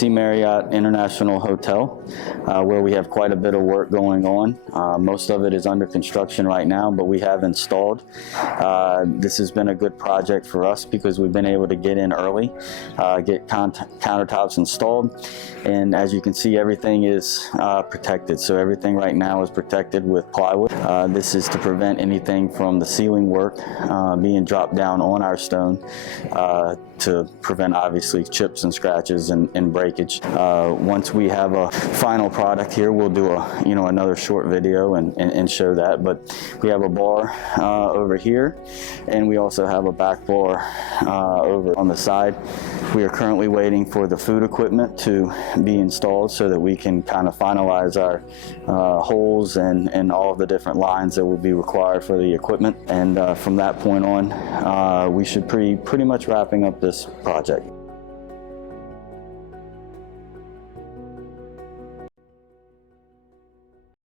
see Marriott International Hotel, where we have quite a bit of work going on. Most of it is under construction right now, but we have installed. This has been a good project for us because we've been able to get in early, get countertops installed, and as you can see, everything is protected. So everything right now is protected with plywood. This is to prevent anything from the ceiling work being dropped down on our stone, to prevent obviously chips and scratches and breakage. Once we have a final product here, we'll do another short video and show that. But we have a bar over here, and we also have a back bar over on the side. We are currently waiting for the food equipment to be installed so that we can kind of finalize our holes and all of the different lines that will be required for the equipment. And from that point on, we should pretty much wrapping up this project.